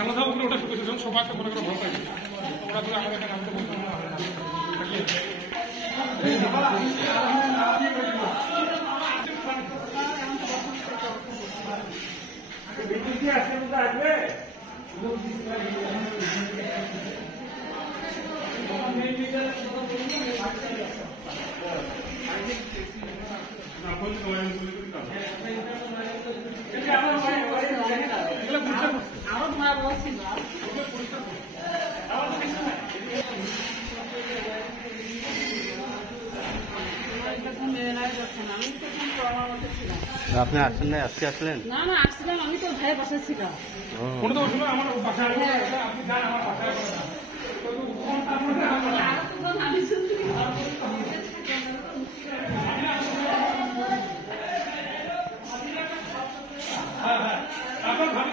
শ্যামলাধাম উপরে ওটা শুকেছেন সবাই তো মনে করে ভালো পাইছে ওরা তো আমাদের এখানে নামতে বলতে আরো মায়া বলছিল আপনি আসছেন না, আজকে আসলেন? না না আসছিলাম, আমি তো ভাইয়ের বাসায় ছিলাম। কোনো তো শুনো আমার বাসায় আপনি যান আমার বাসায় আপনার ভাবি